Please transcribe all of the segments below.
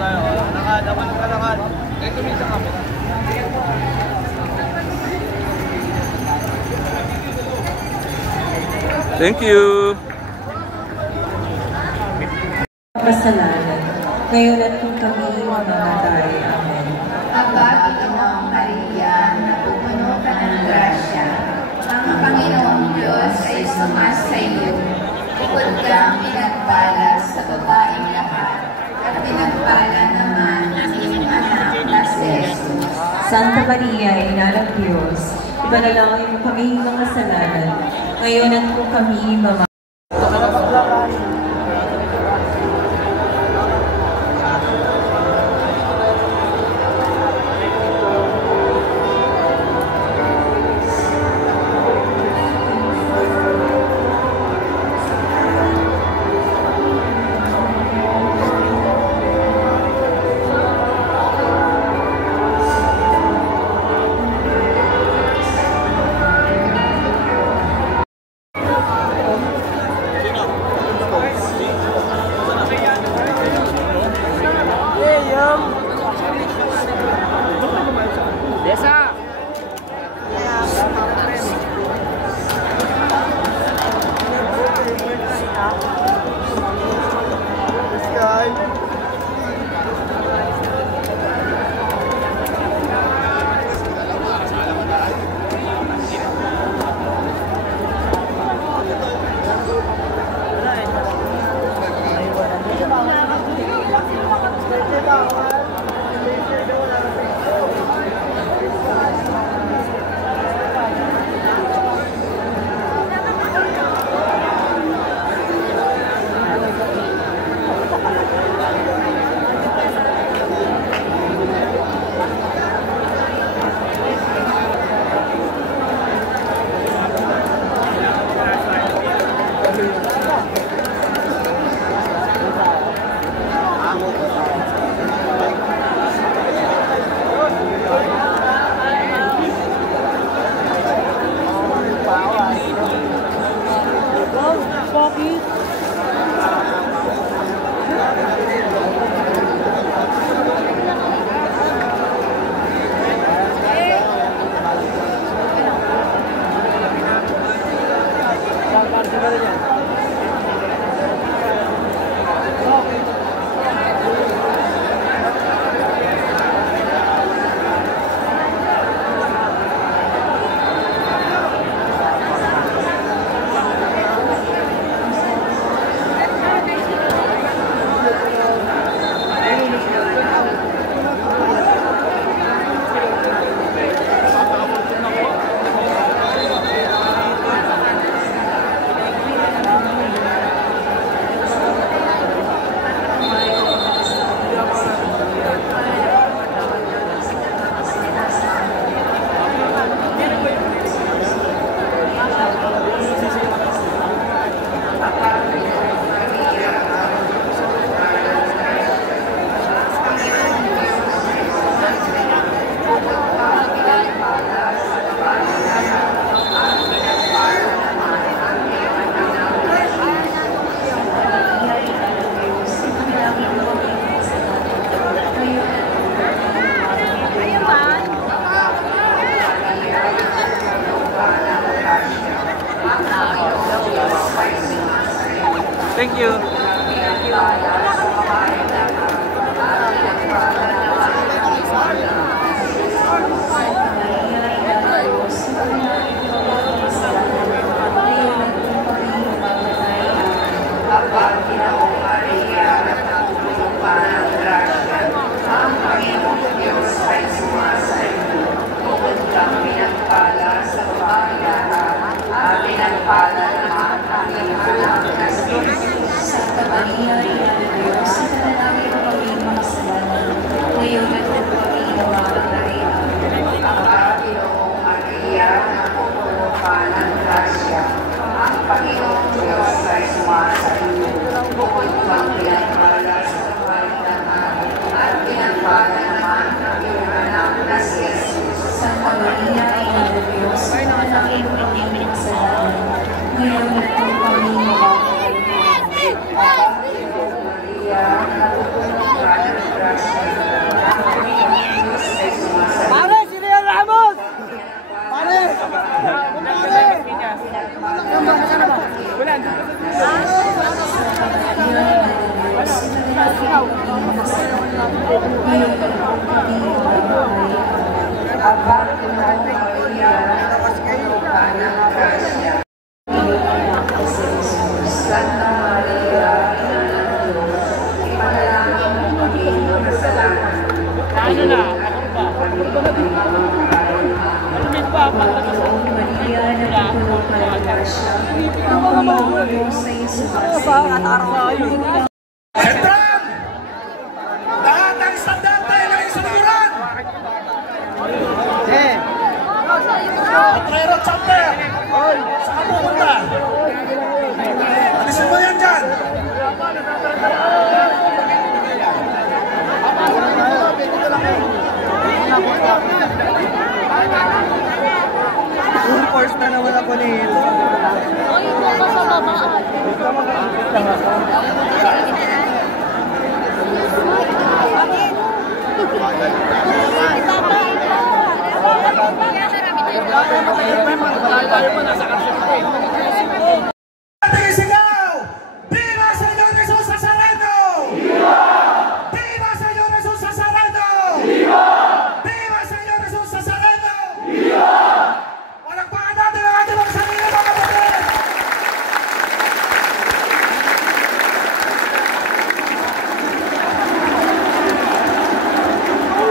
Thank you. Pasalanan, ngayon at kung kami mamamatay. Amen. Aba, Ginong Maria, napupuno ka ng grasya, ang Panginoong Diyos ay sumasa iyo. Bukod kang pinagpala sa babaeng lahat, at pinagpala naman ang iyong anak na si Jesus. Santa Maria, Ina ng Diyos, ipanalangin mo kami makasalanan, ngayon at kung kami mamamatay. Ngayong pagkating bahay, Aba, Inang Maria, napupuno ka ng grasya. Santa Maria, Ina ng Diyos, ipanalangin mo kami ng kasalanan. Panginoong Maria, napupuno ka ng grasya, ang Panginoong Diyos ay sumasayo. Sentral! Lahat ng estandarte ay sa likuran! Patrero Chopper! Saan pupunta? Alisin mo yan dyan! Full force na naman ako ni Hilo. Ating isigaw! Viva Señor Jesus Nazareno! Viva! Viva Señor Jesus Nazareno! Viva! Viva Señor Jesus Nazareno! Viva! Palakpakan natin ang ating mga sarili, mga kapatid!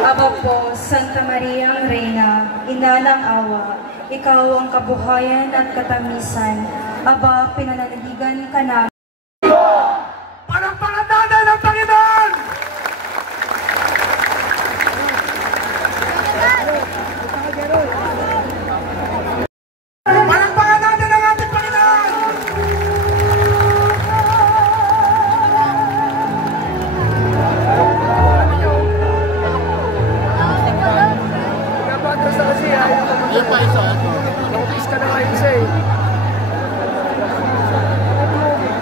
Aba po, Santa Maria ang Reyna, Ina ng Awa, Ikaw ang kabuhayan at katamisan. Aba, pinananaligan ka namin. Palakpakan natin ang Panginoon! Palakpakan natin ang ating Panginoon!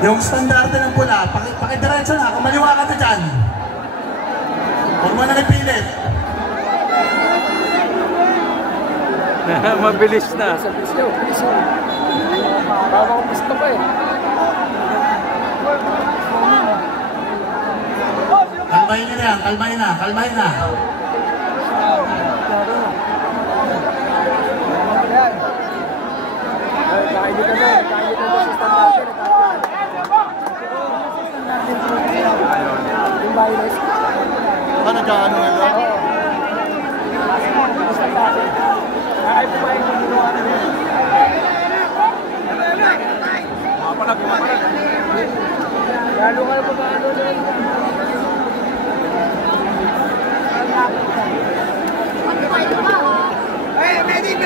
Yung standarte ng pula, pakidiretso na, kumaliwa ka na dyan. Huwag mo na napilit. Mabilis na. Kalmahin niyo na yan, kalmahin na, kalmahin na. Ano ka, ano nga lang? Lalo ka na pa paano na. Hey, medic!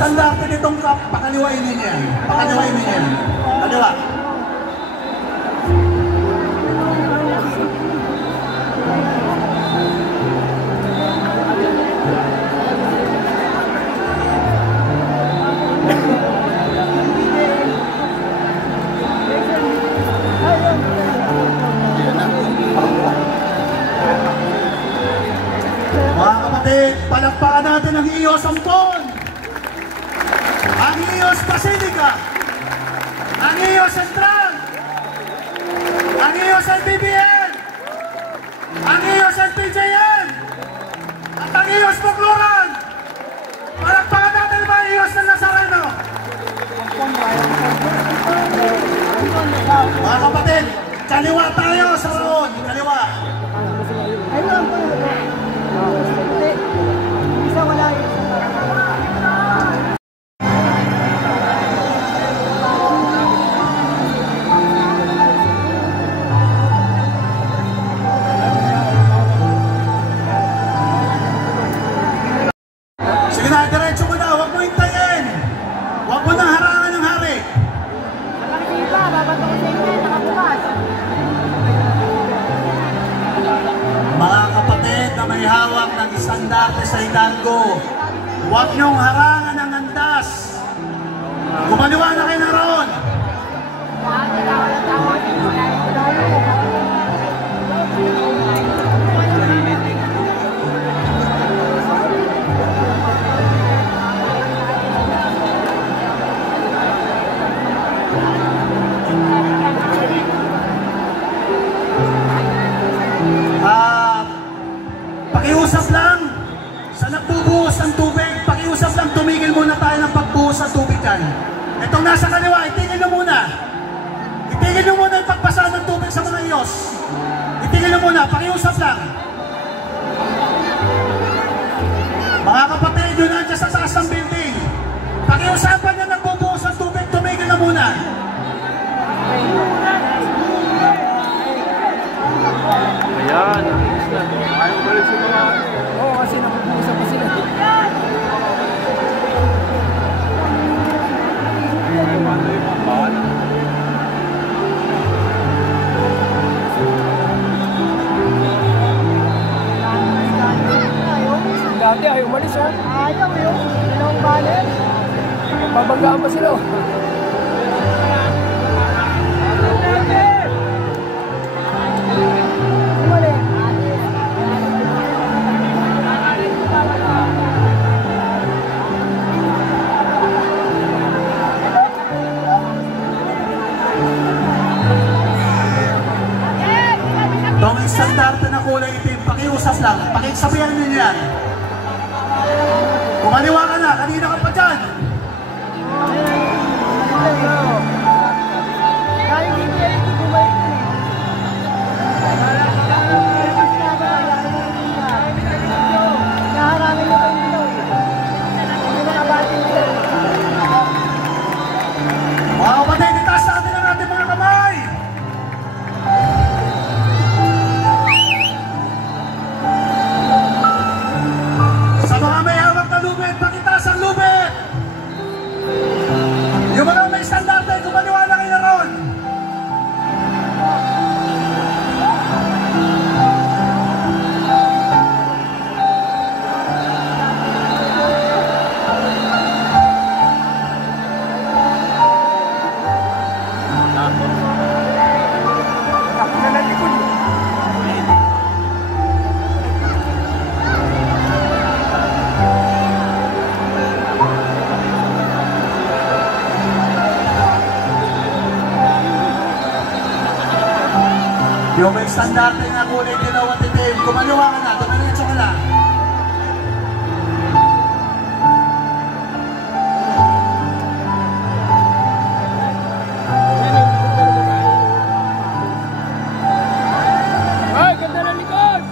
estandarte nitong pakaliwain ninyo yan. Pakaliwain ninyo yan. Kaliwa. Mga kapatid, palakpakan natin ang Iyos Ampon, ang Iyos Basilica, ang Iyos Central, ang Iyos LBBN, ang Iyos LPJN, at ang Iyos Bukluran. Palakpakan natin ang mga Iyos ng Nazareno. Mga kapatid, kaliwa tayo sa roon, kaliwa. Isa wala yun. Sige na, diretso mo na, huwag mo hintayin. Huwag mo nang harangan ng hari. Nakakita, babato ko sa inyo, nakabukas. Mga kapatid na may hawak ng estandarte sa Hidalgo, huwag niyong harangan ng andas. Kumaliwa na kayo na roon. Pakiusap lang sa nagbubuhos ng tubig, pakiusap lang, tumigil muna tayo ng pagbuhos ng tubig dyan. Itong nasa kaliwa, itigil nyo muna. Itigil nyo muna yung pagpasa ng tubig sa mga Iyos. Itigil nyo muna, pakiusap lang. Mga kapatid, yun nandiyan sa taas ng building. Pakiusapan nyo nagbubuhos ng tubig, tumigil na muna. Ayan, ayaw balik sa mga... Oo, kasi nakapag-usap pa sila. May mando yung mga bawal. Dati ayaw umalis, oh. Ayaw yun. Dalawang banner. Babanggaan pa sila, oh. Itong estandarte na kulay itim, pakiusap lang, pakisabihan nyo yan. Kumaliwa ka na, kanina ka pa dyan. Mga kapatid, itaas natin ang ating mga kamay. Sa mga may hawak na lubid, pakitaas ang lubid. Yung mga may estandarte, kumaniwala kayo na ron. Yung may estandarte na kulay dilaw at itim, kumaliwa ka na, tumiretso ka na. Ay, ganda ng likod!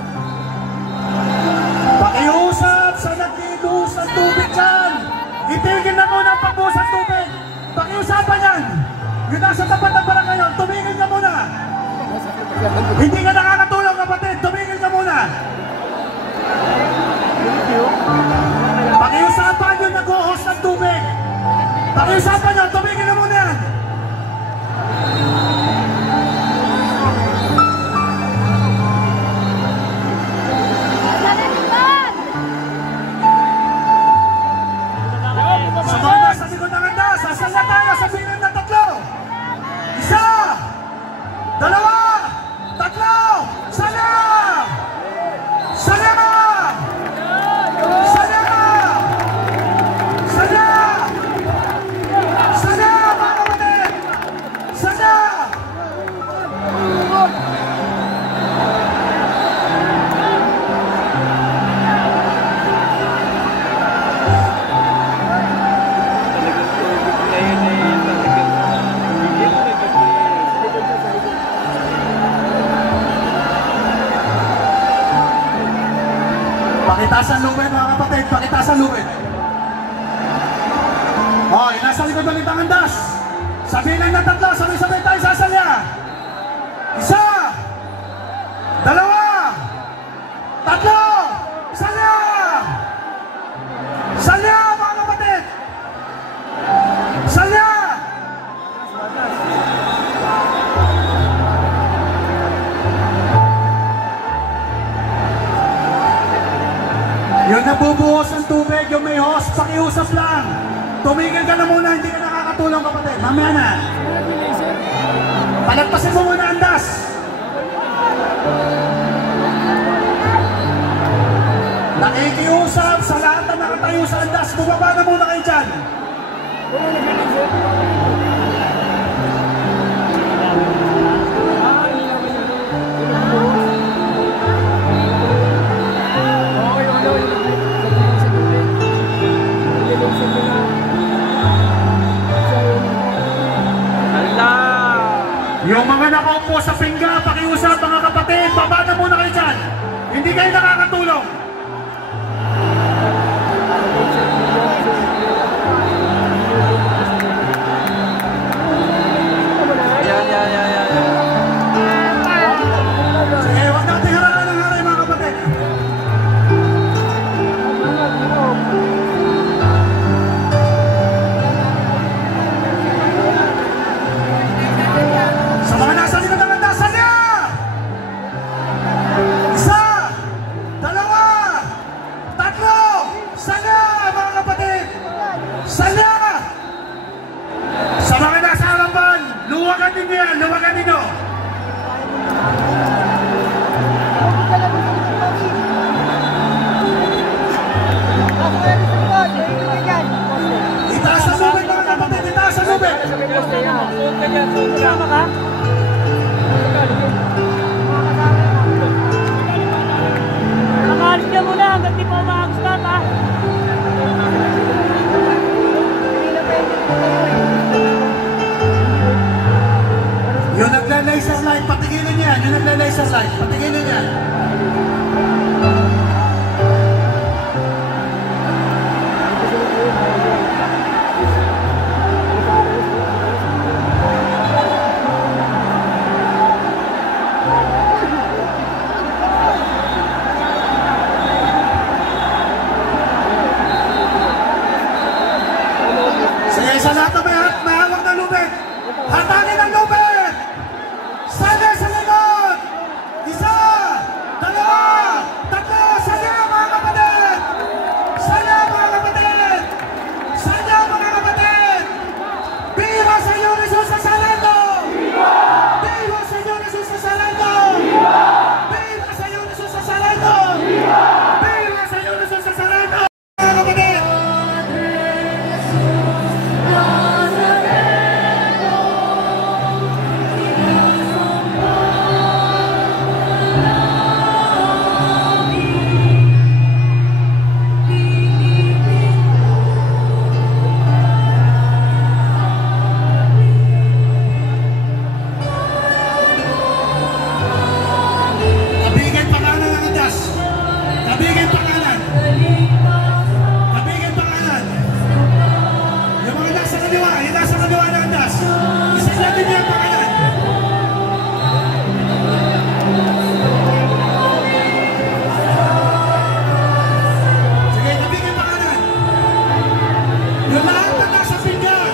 Pakiusap sa nagtibuhos ng tubig dyan. Itigil na muna ang pagbuhos ng tubig. Pakiusapan yan. Yung nasa tapat ng barangay, tumigil na muna. Hindi ka nakakatulong, kapatid. Tumigil ka muna. Pakiusapan yung nag-uhos ng tubig. Pakiusapan nyo, tumigil na muna yan. Sa mga nasa likod ng handa, sasala tayo sa bilang na 3. 1, 2, 3, sala! Sala! Sala! Sala! Sala, mga kapatid! Sala! Pakitasan lubid, mga kapatid, pakitasan lubid. Okay, nasa likod ng litang andas. Sa bilang na 3, sabay-sabay tayo sasalya. 1, 2, 3, salya! Salya, mga kapatid! Salya! Yung nabubuhos ng tubig, yung may hose, pakiusap lang. Tumigil ka na muna, hindi ka nakakatulong kapatid. Mamaya na. Palagpasin mo muna ang das. Nakikiusap sa lahat na nakatayo sa andas. Bumaba na muna kayo dyan. Yung mga nakaupo sa pingga, pakiusap mga kapatid, baba na muna kayo dyan. Hindi kayo nakakatulong. Sige, huwag natin harangan ng haray mga kapatid. Sa mga nasa likod ng handa, salya! 1, 2, 3, salya mga kapatid! Salya! Sa mga nasa harapan, luwagan din yan, luwagan din nyo. Itaas ang lubid mga kapatid, itaas ang lubid! Nakalis ka muna hanggang di pa umaagstat ha. Yung nagla-laser light, patigilin yan. Yung nagla-laser light, patigilin yan. Sige, sa lahat na may hawak na lubid, hatangin ang lubid! Salya sa likod! 1, 2, 3, salya mga kapatid! Salya mga kapatid! Salya mga kapatid! Viva Señor Jesus Nazareno! Viva Señor Jesus Nazareno! Viva Señor Jesus Nazareno! Viva Señor Jesus Nazareno! Mga kapatid! Kabigay pangalan ng andas. Kabigay pangalan. Kabigay pangalan. Yung mga nasa kaliwa, yung nasa kaliwa ng andas. Isang natin yung pangalan. Sige, kabigay pangalan. Yung lahat na nasa pinggan.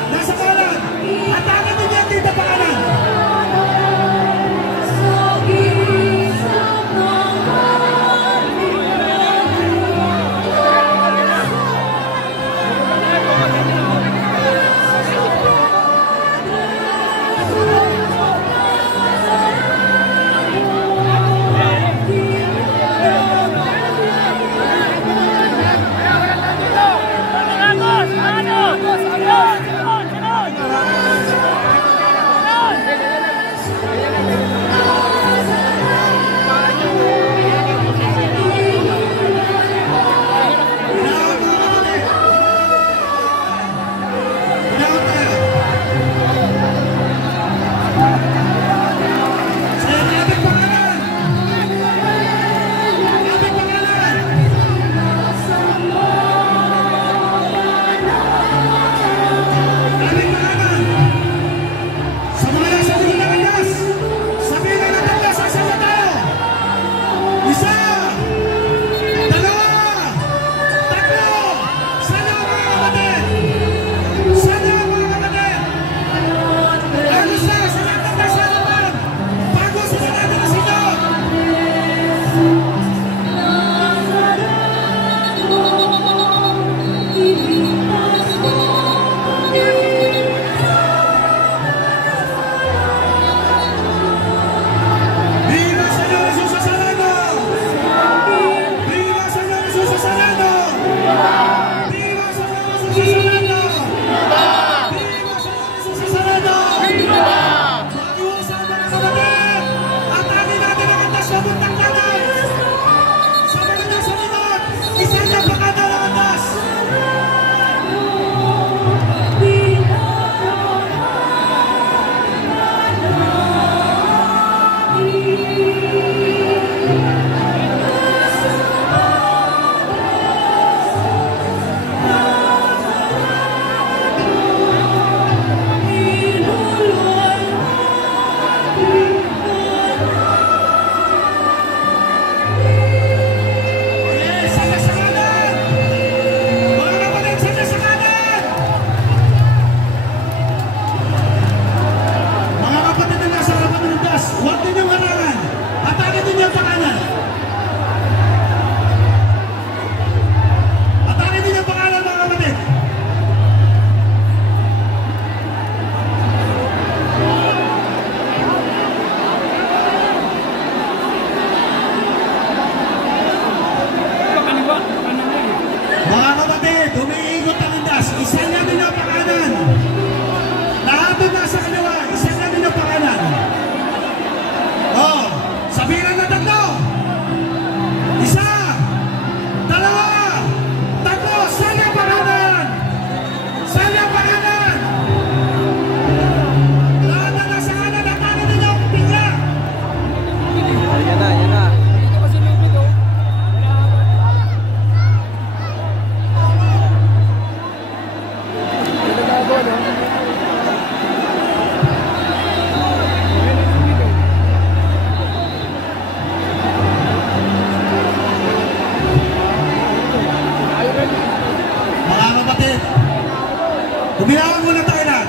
Uminawag muna tayo na.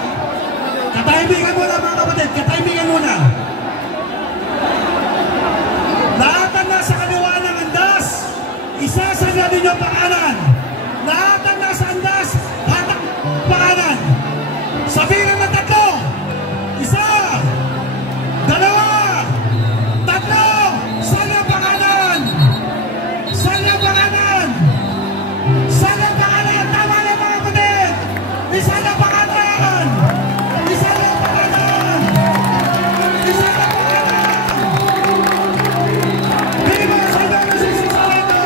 Katahimikan muna mga kapatid, katahimikan muna. Lahat ang nasa kaliwa ng andas, isasagad ninyo ang pangalan. Lahat ang nasa andas, hatak pangalan. Sabihin ng tatlo. Isa, dalawa, tatlo. Saan ang pangalan? Saan ang pangalan? Saan ang pangalan? Tama na mga kapatid. Isa na pangalan. Isa na pangalan. Isa na pangalan. Viva Señor Jesus Nazareno!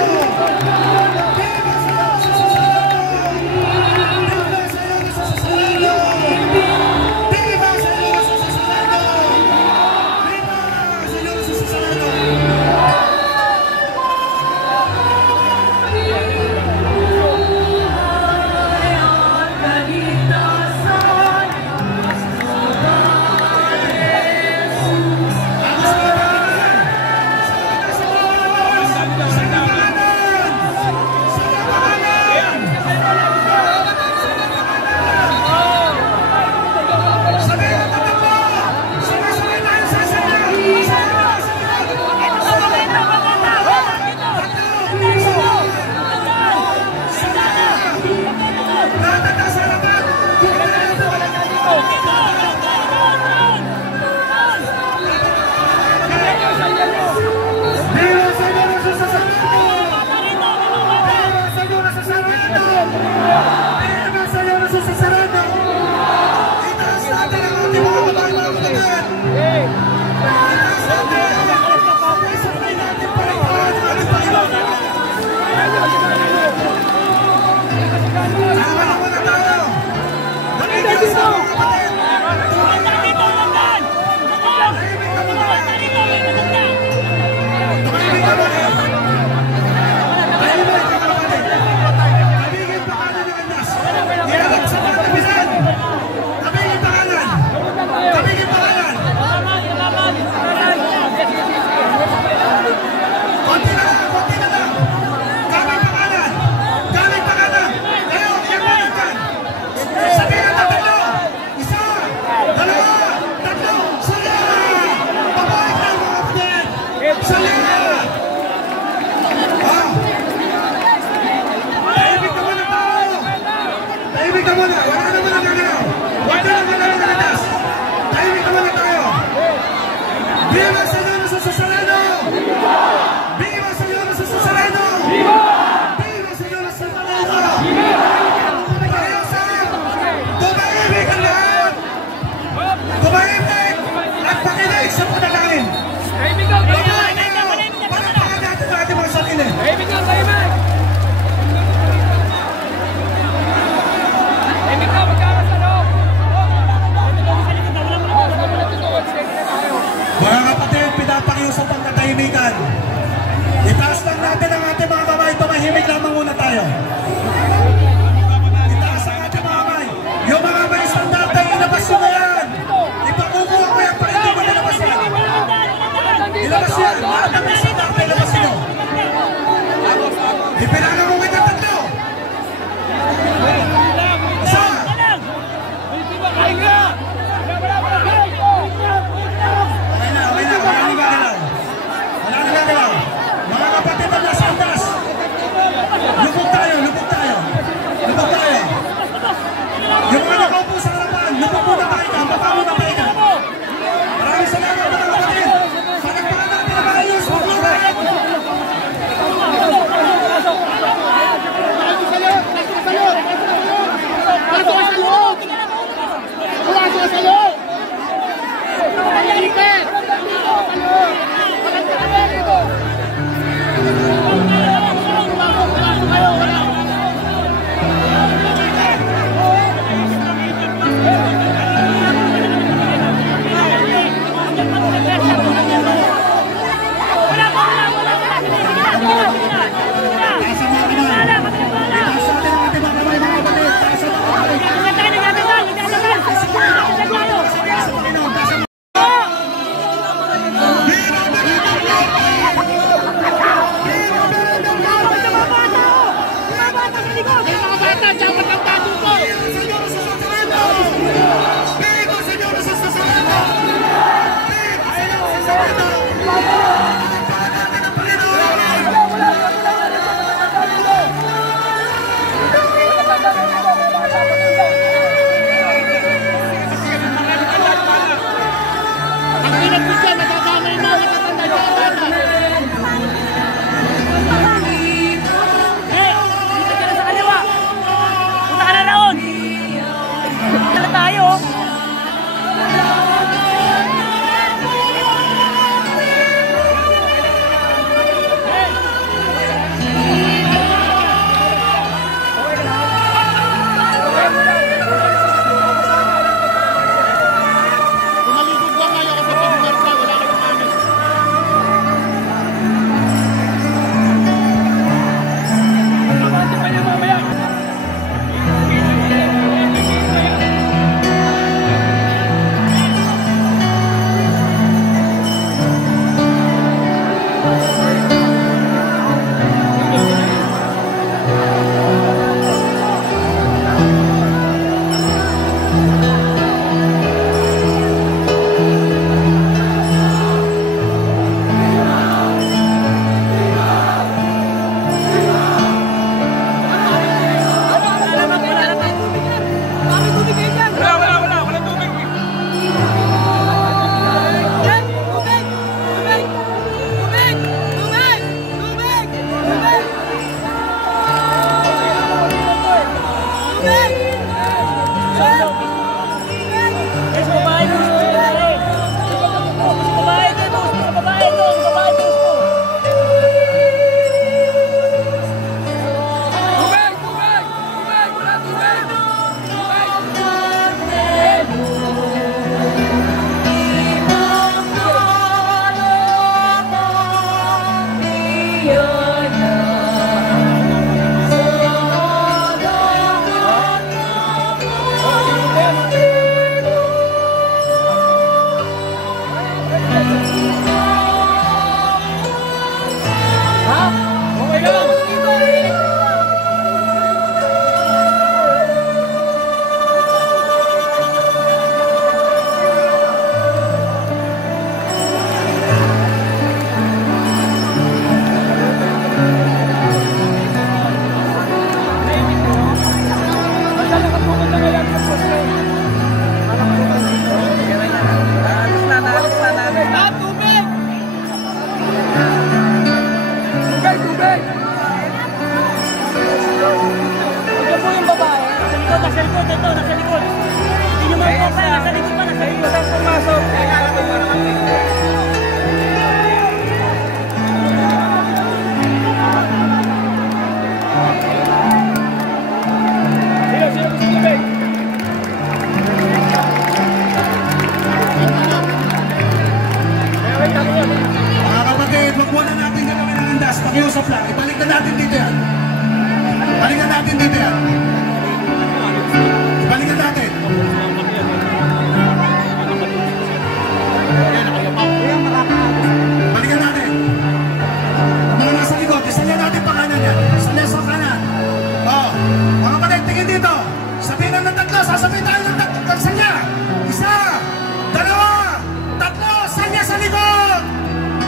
Dalawa, tatlo, salya sa likod.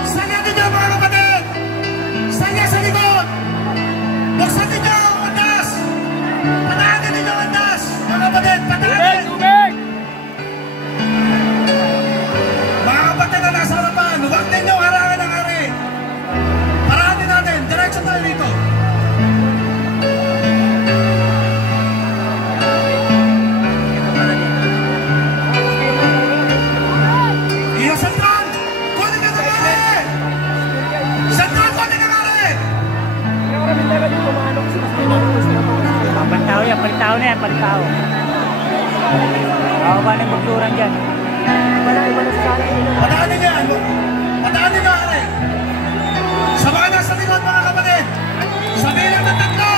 Salya ninyo mga kapatid. Salya sa likod. Buksan ninyo ang andas. Pataanin ninyo ang andas. Mga kapatid, pataanin. Mga kapatid na nasa harapan, huwag ninyo harangan ng hari. Parahanin natin, diretso tayo dito. Iyo sentral, kunin ang hari. Sentral, kunin ang hari. Palitao yan, palitao na yan, palitao. Ba na yung magturan dyan. Pataanin yan. Pataanin nyo, hari. Sa mga nasa likod, mga kapatid. Sabihin lang ng tatlo.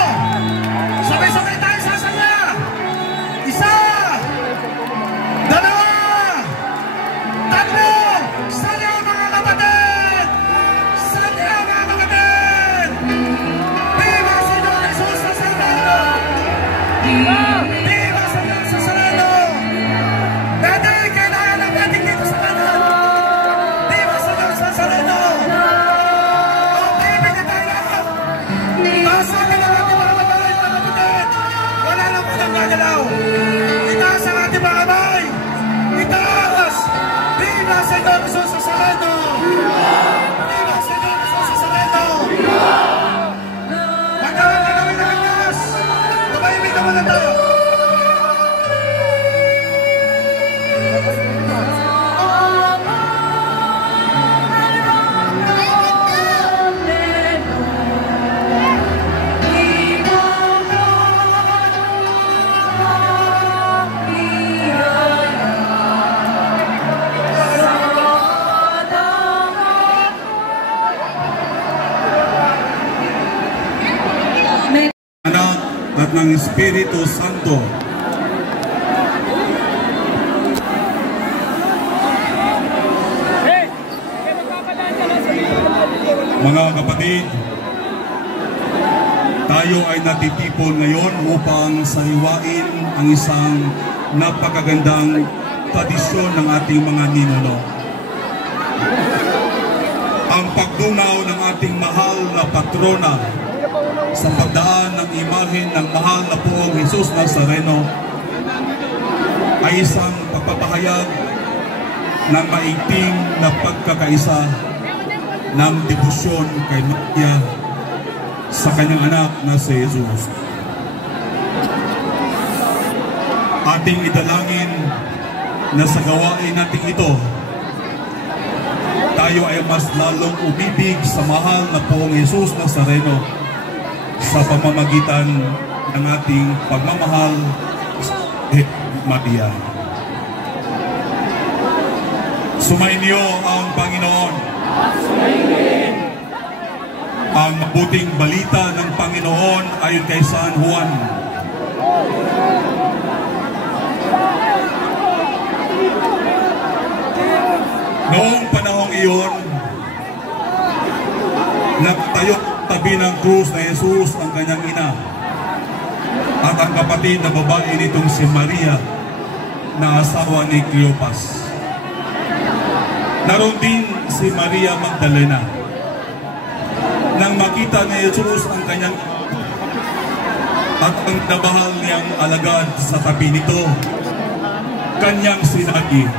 Sabay-sabay tayo sasaya. Isa. Dalawa. Tatlo. Salya mga kapatid. Salya mga kapatid. Viva Señor Jesus Nazareno. Viva Señor Nazareno. Dati, kailangan ng ating dito sa kanan. Viva Señor Nazareno. Okay, bigyan tayo lahat. Tasakin ang ating mga kamay, mga kapatid. Wala lang po ng gagalaw. Itaas ang ating mga kamay. Itaas. Viva Señor Jesus Nazareno. Viva Señor Jesus Nazareno. Magkawin na kami ng angas. Tumahimik na muna tayo. Anak at ng Espiritu Santo. Mga kapatid, tayo ay natitipon ngayon upang sariwain ang isang napakagandang tradisyon ng ating mga ninuno. Ang pagdunaw ng ating mahal na patrona sa pagdaan ng imahen ng mahal na Poong Jesus Nazareno ay isang pagpapahayag ng maigting na pagkakaisa ng debosyon kay Maria sa kanyang anak na si Jesus. Ating idalangin na sa gawain natin ito, tayo ay mas lalong umibig sa mahal na Poong Jesus Nazareno sa pamamagitan ng ating pagmamahal sa Maria. Sumainyo ang Panginoon. Ang mabuting balita ng Panginoon ayon kay San Juan. Noong panahong iyon, nagtayo tabi ng krus na Jesus ang kanyang ina at ang kapatid na babae nitong si Maria na asawa ni Cleopas. Naroon din si Maria Magdalena. Nang makita ni Jesus ang kanyang at ang nabahal niyang alagad sa tabi nito, kanyang sinabi,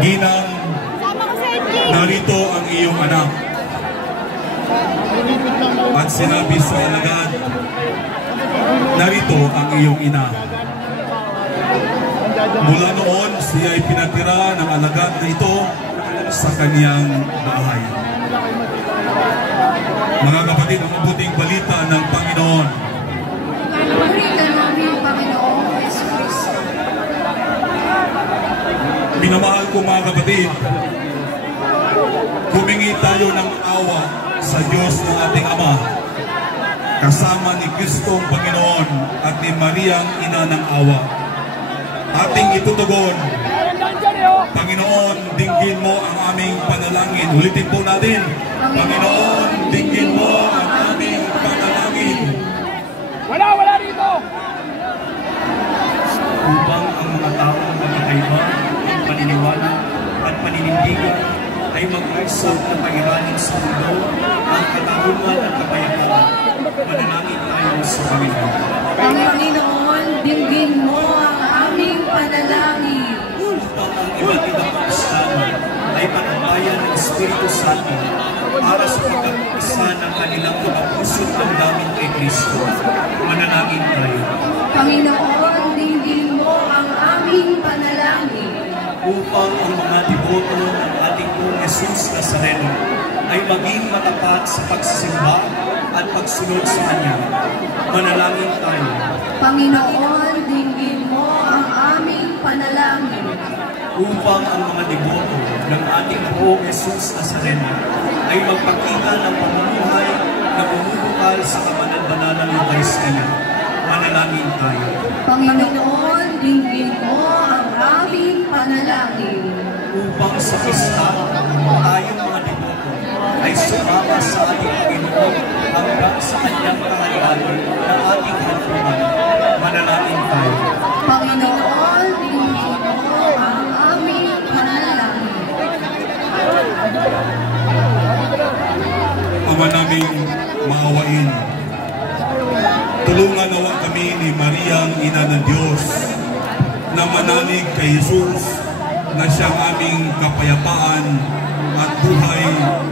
"Ginang, narito ang iyong anak." At sinabi sa alagad, "Narito ang iyong ina." Mula noon, siya ay pinatira ng alagad na ito sa kanyang bahay. Mga kapatid, ang mabuting balita ng Panginoon. Pagpapalita namin ang Panginoong Jesus. Minamahal ko mga kapatid, humingi tayo ng awa sa Diyos ng ating Ama, kasama ni Kristong Panginoon at ni Mariang Ina ng Awa. Ating itutugon, Panginoon, dinggin mo ang aming panalangin. Ulitin po natin, Panginoon, dinggin mo ang aming panalangin. Wala rito! Upang ang mga taong magkakaiba pagtitiwala at paninindigan ay mag-usap na pangiranin sa mundo ang katarungan at kapayapaan. Manalangin tayo sa Panginoon. Panginoon, dinggin mo ang aming panalangin. Upang ang iba't ibang kapistahan ay panabayan ng Espiritu Santo para sa pagkakisa ng kanilang mga puso't damdamin kay Kristo. Manalangin tayo. Panginoon, dinggin mo ang aming panalangin. Upang ang mga deboto ng ating Pong Jesus Nazareno ay maging matapat sa pagsisimba at pagsunod sa Kanya. Manalangin tayo. Panginoon, dinggin mo ang aming panalangin. Upang ang mga deboto ng ating Pong Jesus Nazareno ay magpakita ng pamumuhay na bumubukal sa kabanal-banalan ng Eucharistia. Manalangin tayo. Panginoon, dinggin mo ang aming panalangin. Upang sa pista, tayong mga deboto ay sumama sa ating Panginoon hanggang sa Kanyang kaharian ng ating hantungan. Manalangin tayo. Panginoon, dinggin mo ang aming panalangin. Ama naming maawain, tulungan nawa kami ni Mariang Ina ng Diyos na manalig kay Jesus na siyang aming kapayapaan at buhay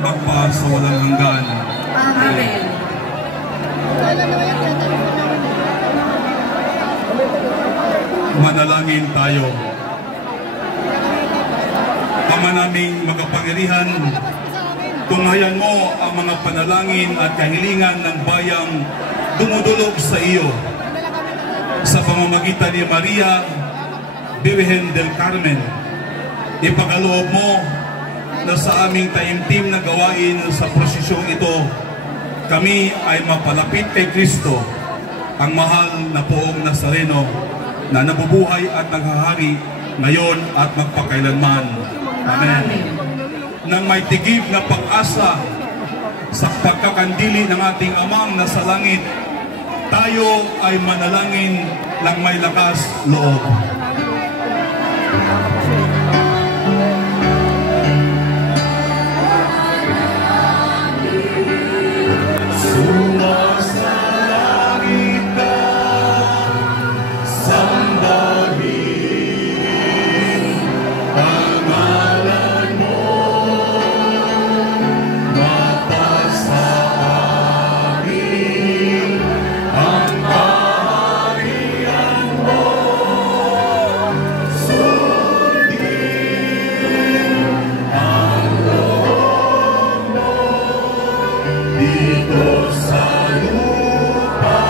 magpa sa walang hanggan. Amen. Manalangin tayo. Ama naming magapangyarihan, tunghayan mo ang mga panalangin at kahilingan ng bayang dumudulog sa iyo sa pamamagitan ni Maria Virgen del Carmen. Ipagaloob mo na sa aming taimtim na gawain sa prosesyong ito, kami ay mapalapit kay Kristo, ang mahal na Poong Nazareno na nabubuhay at naghahari ngayon at magpakailanman. Amen. Nang may tigib na pag-asa sa pagkakandili ng ating Amang nasa langit, tayo ay manalangin ng may lakas loob. Sumasalangit ka, sambahin ang ngalan mo, mapasa amin ang kaharian mo, sundin ang loob mo dito sa lupa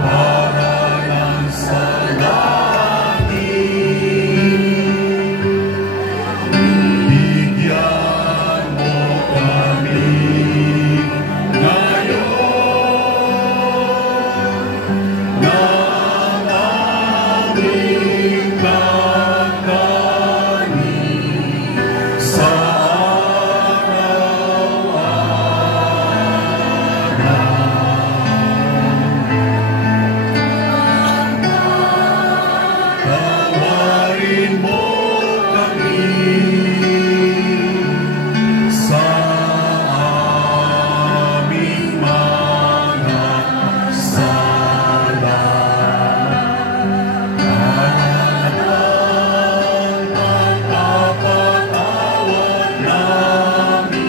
para lang sa langit. Bigyan mo kami ngayon ng aming kakanin sa tawarin mo kami sa aming mga sala. Ang pagpapatawad namin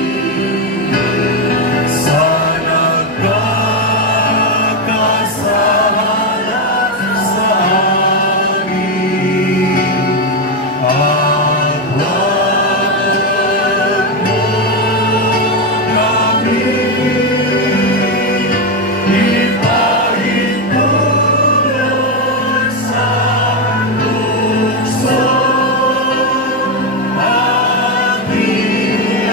sa nagkakasalan sa amin. At wag mo kami ipahintulot sa lukso at iyan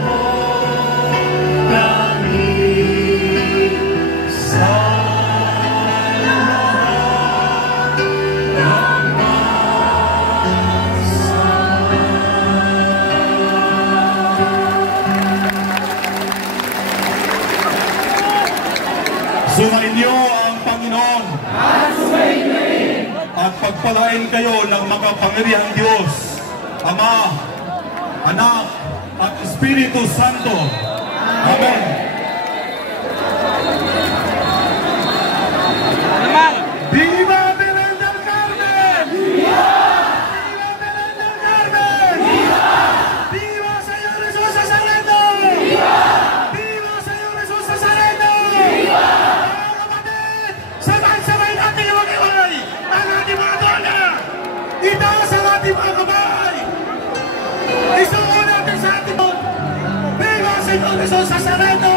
mo kami sa sumainyo ang Panginoon. at pagpalain kayo ng makapangyarihang Diyos, Ama, Anak, at Espiritu Santo. Amen. Viva Belen del Carmen! Viva! Viva Belen del Carmen! Viva! Viva Señor Jesús Nazareno! Viva! Viva Señor Jesús Nazareno! Viva! Mga kapatid, sabay-sabay natin iwag-iwalay ang ating mga dona! Itaas ang ating mga kamay! Isuon natin sa ating mga! Viva Señor Jesús Nazareno!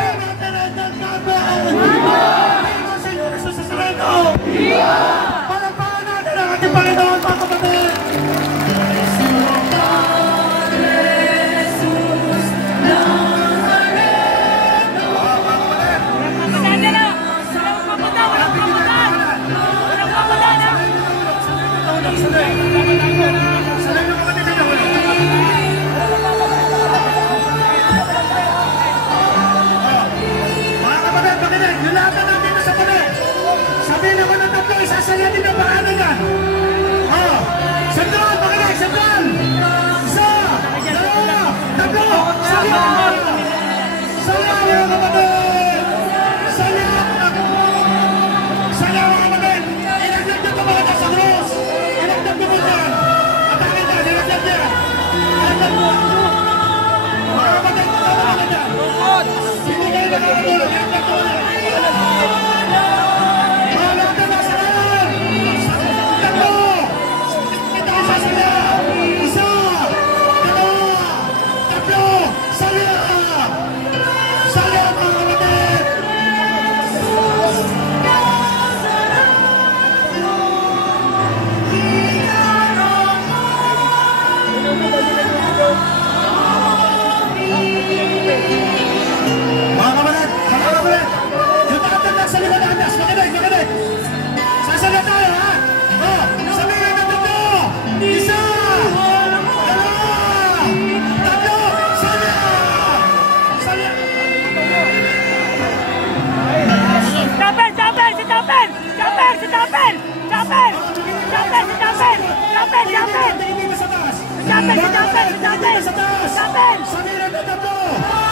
Viva Belen del Carmen! Viva! Viva! Palakpakan natin ang ating Panginoon, mga kapatid! Sasayatin ang pangalan yan. Sentral, makinig, sentral. Isa, dalawa, tatlo, saya. Saya, mga kapatid. Saya. Saya, mga kapatid. Ilagdag niyo ito mga sa krus. Ilagdag niyo mo dyan. Atakin dyan, ilagdag niya. Ilagdag mo. Mga kapatid, ilagdag mo dyan. Hindi kayo nakakatulog. Ilagdag mo dyan.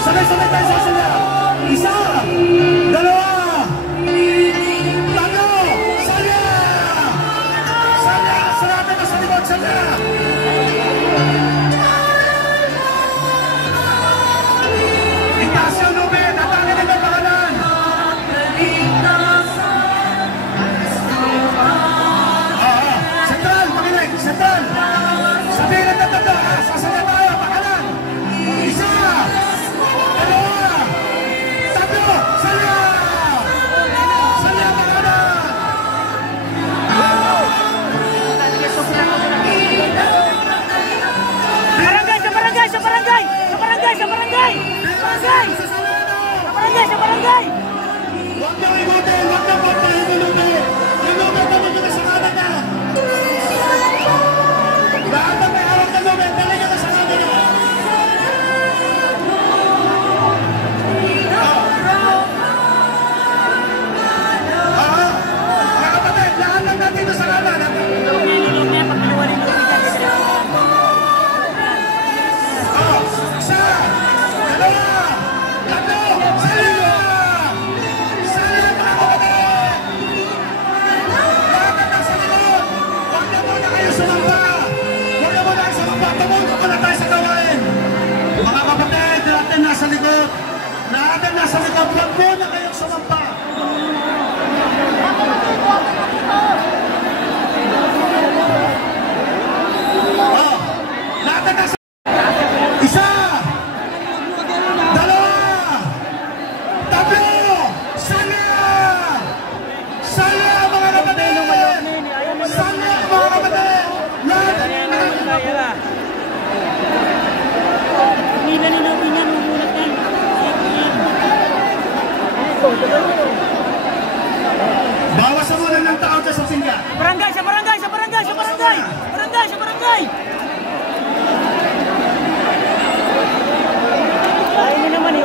Sabay-sabay tayo sasaya. Isa, dalawa, tatlo, saya! Saya! Sarata ka sa likod, saya! Itaas yung lubid, natangin ang pangalan! Sentral, makinig, sentral! Sabihin ang tatlo, sasaya tayo, pangalan! Isa! Sa barangay! Huwag nang imotin! Huwag nang pagpahin ng lubid! Yung lubid na dito na sa kanan na! Lahat ng may harap ng lubid, dali nyo na sa kanan na! Mga kapatid, lahat lang natin na sa kanan! Isa! Dalawa! Tatlo! Nasa likod, natin nasa likod, wag muna kayong sumampa. Natin nasa isa, dalawa, tatlo, saya! Saya, mga kapatid! Saya, mga kapatid! Bawas mo na ng tao dyan sa singga. Barangay, sa barangay, sa barangay, sa barangay! Barangay, sa barangay! Ayaw mo naman eh.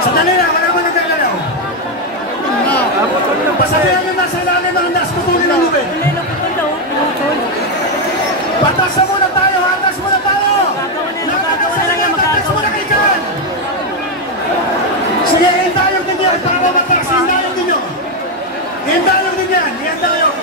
Sandali lang, wala mo nagagalaw. Pasabihan nyo na sa ilalim ng andas, putulin ang lubid. Patasan muna tayo, atas muna tayo. Tatas muna kayo dyan. Sige, hintayog din yan para mamatas. Hintayog din yun. Hintayog din yan. Hintayog.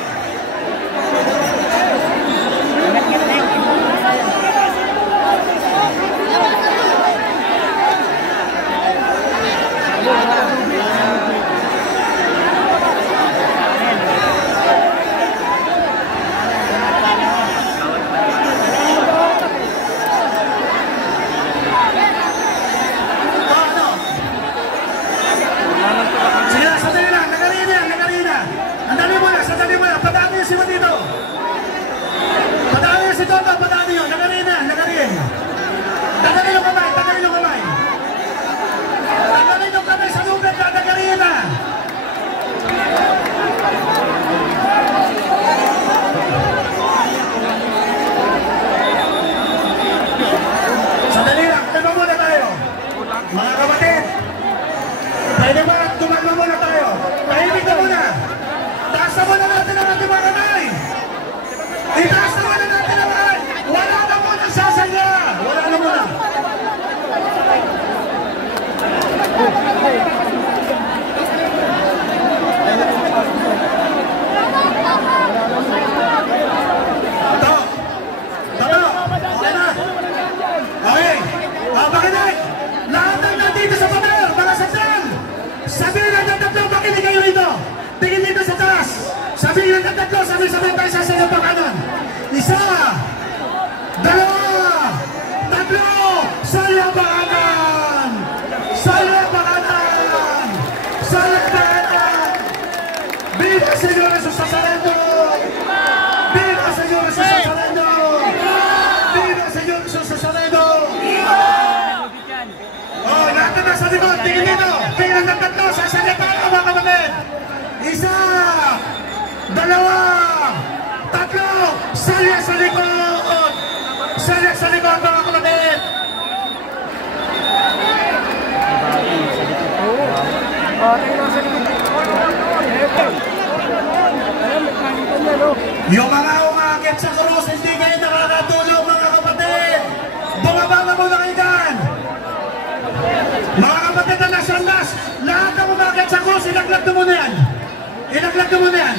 Sabay-sabay tayo sa sinapang kanan. Isa, dalawa, tatlo, salabanan! Salabanan! Salabanan! Viva Señor Jesus Nazareno! Viva Señor Jesus Nazareno! Viva Señor Jesus Nazareno! Oh, natin na sa likod, tingin dito. Tingin ng tatlo, sasalya tayo mga kapatid. Isa, dalawa, tatlo, salya sa likod! Salya sa likod mga kapatid! Yung mga umakit sa krus, hindi kayo nakakatulong mga kapatid! Bumaba na muna kayo dyan! Mga kapatid na nasa andas, lahat ng umakit sa krus, ilaglag na muna yan! Ilaglag na muna yan!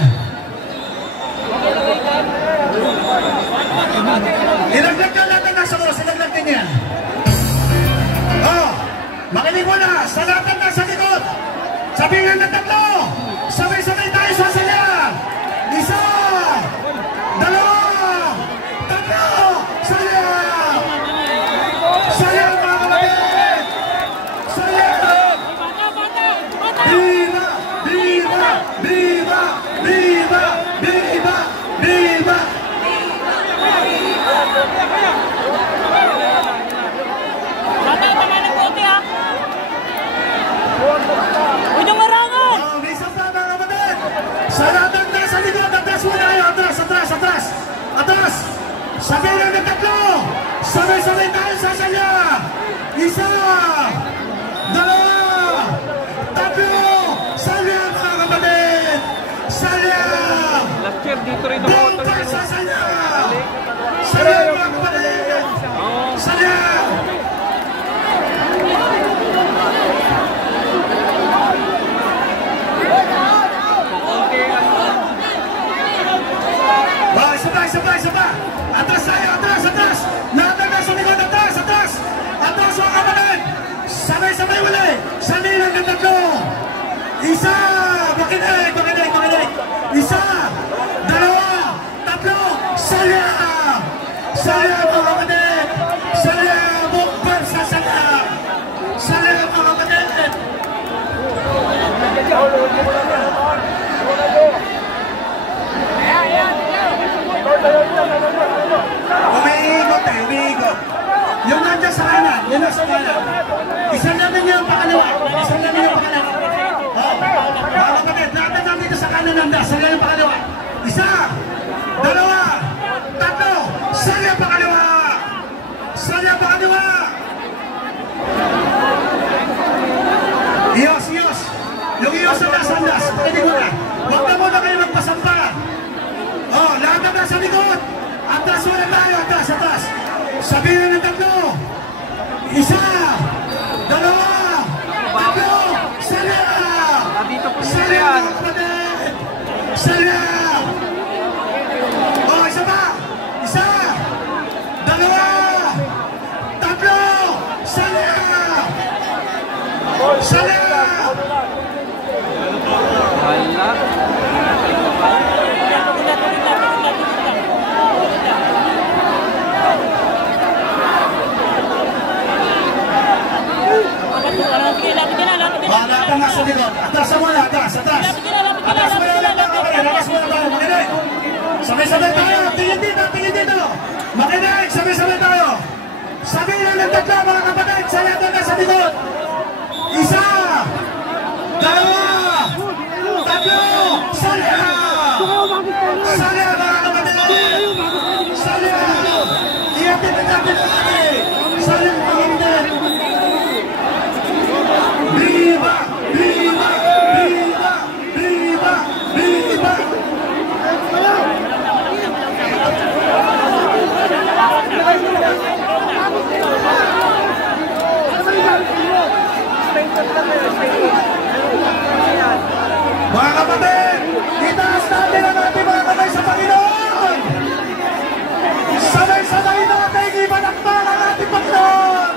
Ilaglag na natin nasa krus, ilaglag din yan! Oh! Makinig mo na! Sa lahat ng nasa likod! Sabihin na tatlo! Sabay-sabay tayo sa salya! Isa! Dalawa! Tatlo! Salya! Salya mga kapatid! Salya! Viva! Viva! Viva! Viva! Viva! Viva! Saratan na sa likod, atras mo tayo, atras, atras, atras, atras, sabihin ng tatlo, sabay-sabay tayo sa salya, isa, dalawa, tatlo, salya mga kapatid, salya, bumper sa salya, salya mga kapatid, salya. Sabay! Atras tayo! Atras! Atras! Natagdas sa likod! Atras! Atras! Atras mga kapatid! Sabay-sabay uli! Salilang ng tatlo! Isa! Makinig! Makinig! Makinig! Isa! Dalawa! Tatlo! Salya! Salya mga kapatid! Salya! Bumper sa salya! Salya mga kapatid! Umiigot eh, umiigot. Yung nandiyan sa kanan, yun nasa kanan. Isang namin yung pakalawa. Isang namin yung pakalawa. Mga kapatid, lahat na dito sa kanan nandiyan. Salya yung pakalawa. Isa, dalawa, tatlo, salya pakalawa. Salya pakalawa. figura. Huwag na muna kayo magpasampa. Oh, lahat na nasa likod. Atras muna tayo, atras, atras. Sabihin ng tatlo. Isa, dalawa, tatlo, sala! Dito po nila yan. Sala! Oh, isa pa. Isa, dalawa, tatlo, sala! Sala! Hala. Lahat ang nasa likod. Atras mo na, atras, atras. Atras mo na, atras mo na tayo. Makinig. Sabay-sabay tayo. Tingin dito, tingin dito. Makinig, sabay-sabay tayo. Sabihin lang ng tatlo, mga kapatid. Sa lahat ang nasa likod. Isa, dalawa, tatlo, sala! Sala, mga kapatid. Sala! Iyatin na natin natin. Sala, pangintay. Viva! Viva! Viva! Viva! Viva! Mga kapatid, itaas natin ang ating mga kamay sa Panginoon! Sabay-sabay natin ipanakpan ang ating Panginoon!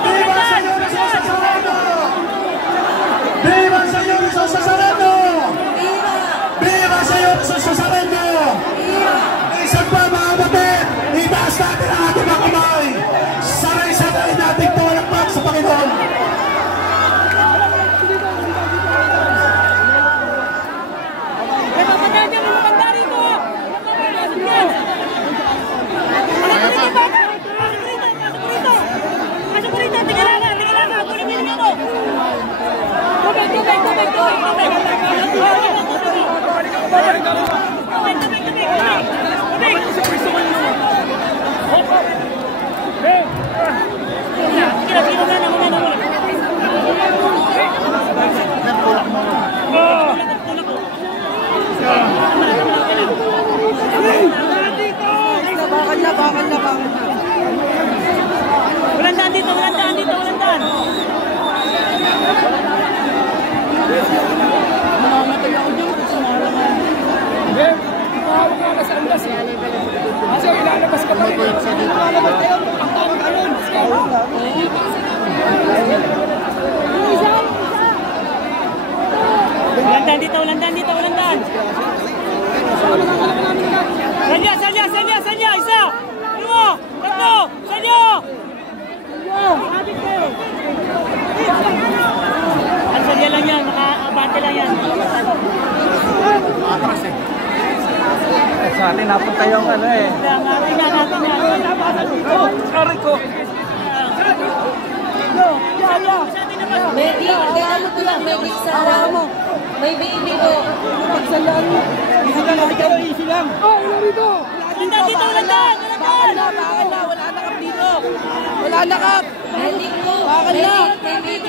Viva Señor Jesús Nazareno! Viva Señor Jesús Nazareno! Viva Señor Jesús Nazareno! Isang pa mga kapatid, itaas natin ang ating mga kamay! Sabay-sabay natin tumalakpak sa Panginoon! Walang dito, walang daan. Mamamatay ako dyan kasi mahalaman. Hindi, mahawak ka na sa andas eh. Kasi ilalabas ka pa rin. Ilalabas kayo, pagtawag ka nun. Walang daan dito, walang daan. Sanya, isa! Dua! Tatlo! Sanya! Ang sanya lang yan, makaabante lang yan. Atras eh. Sa atin, napunta yung ano eh. Natin na. Aray ko. Medic, kailan ko lang, medic sa mo. May baby ko. Pagsalaan mo. Easy lang. Oh, wala rito. Walang dito, walang daan. Bakal na. Wala na kap dito. Wala na kap. Medic ko. Bakal na. Medic.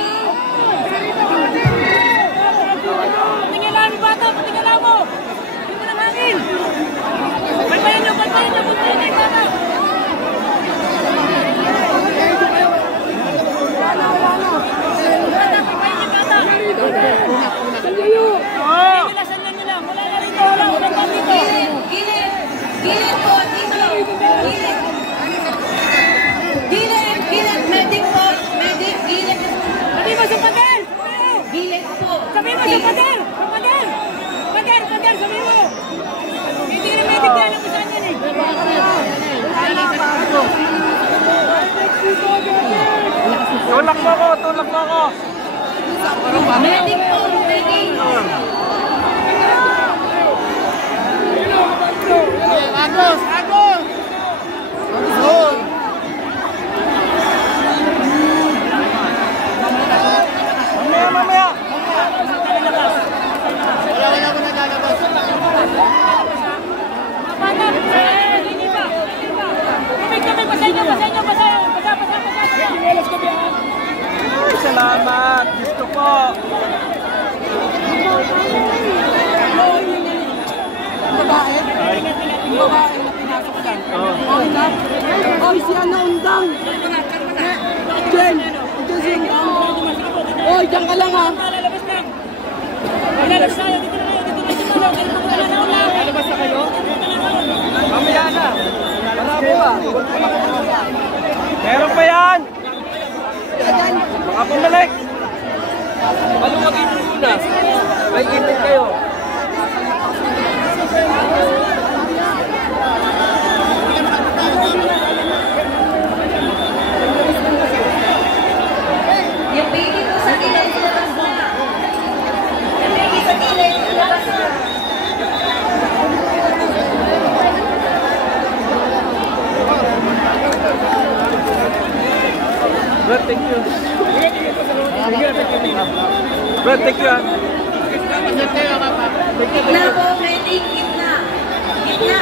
Patingala mo, bata. Patingala mo. Hindi na hangin. Bantayan nyo, bata. Sandan nyo lang. Wala na rito. Walang dito. Gilid po, dito. Gilid, medic po. Medic, gilid. Sabi mo sa pader. Gilid po. Sabi mo sa pader. Pader, sabi mo. Hindi na medic na alam mo saan yan eh. Tulak mo ako. Medic po, medic. Agos! Mamaya! Wala mo na lalabas. Hindi pa. Tubig, pasay nyo. Basa. salamat. Gusto po. Babae? Yung babae na pinasok dyan. Undang? Oy, siya na undang. Jen, si undang. Oy, dyan ka lang ha. Lalabas na kayo? Mamaya na. Wala po ba? Meron pa yan. Baka pumalik. Maluwagin mo muna. May ipit kayo. Yung baby po sa gilid, ilabas na. Yung baby sa gilid, ilabas na. Brad, thank you. Brad, thank you. Gitna po, medic, gitna. Gitna.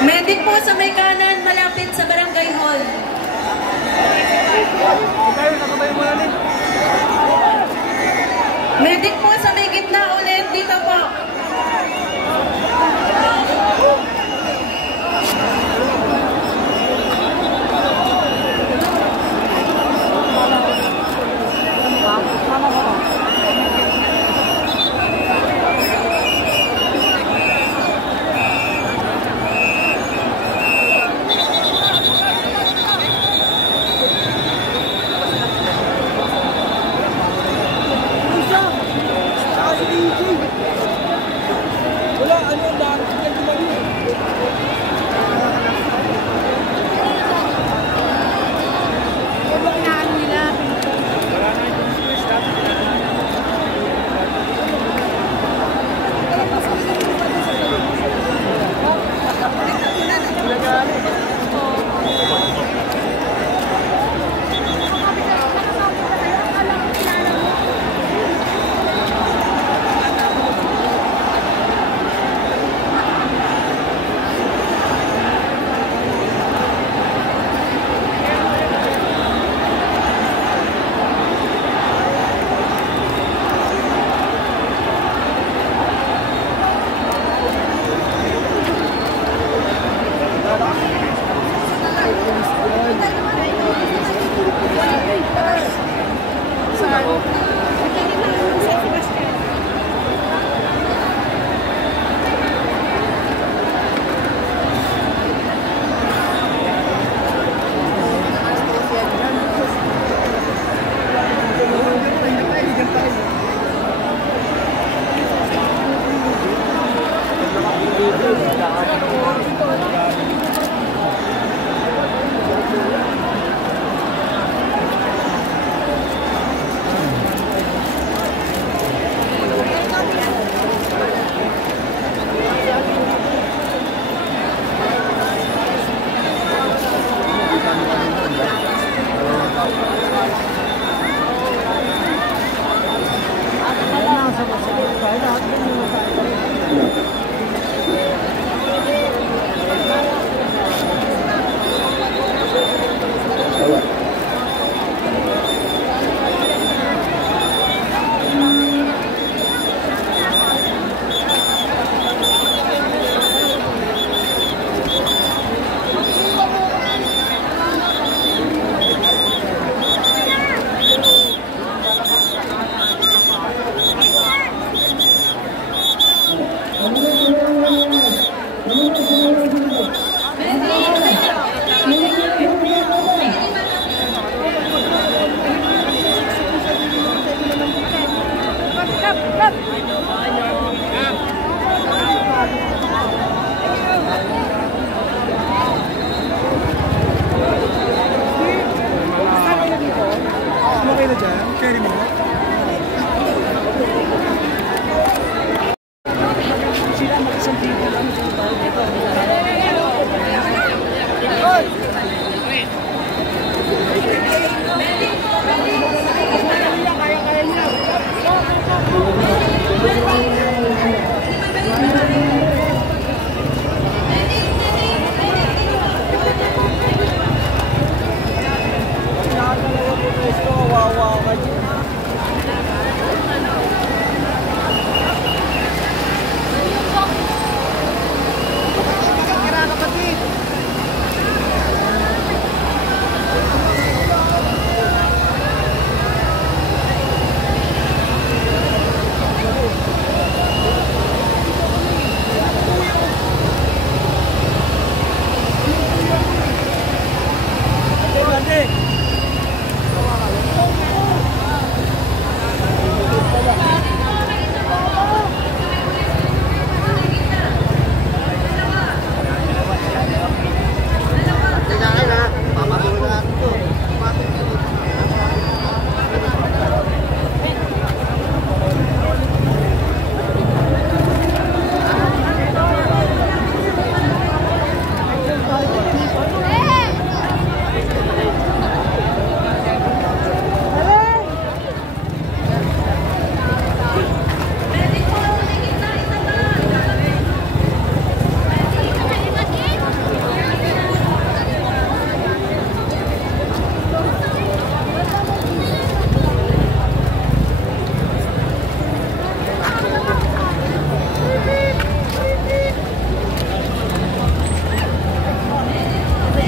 Medic po sa may kanan, malapit sa barangay hall. Medic po sa may gitna ulit, dito po. Wala, ano ang dami?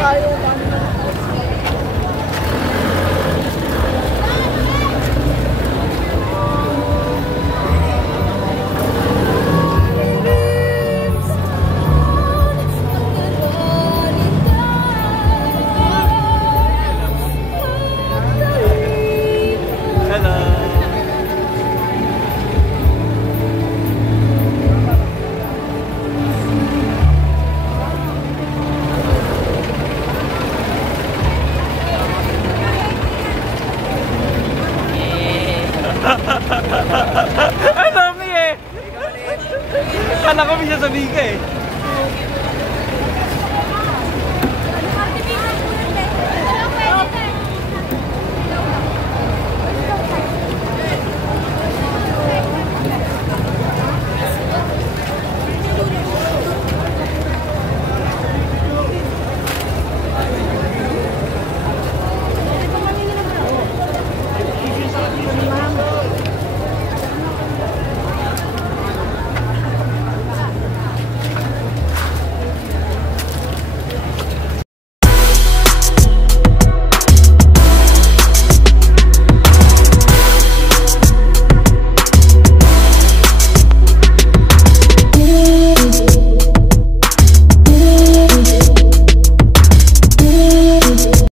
tayo.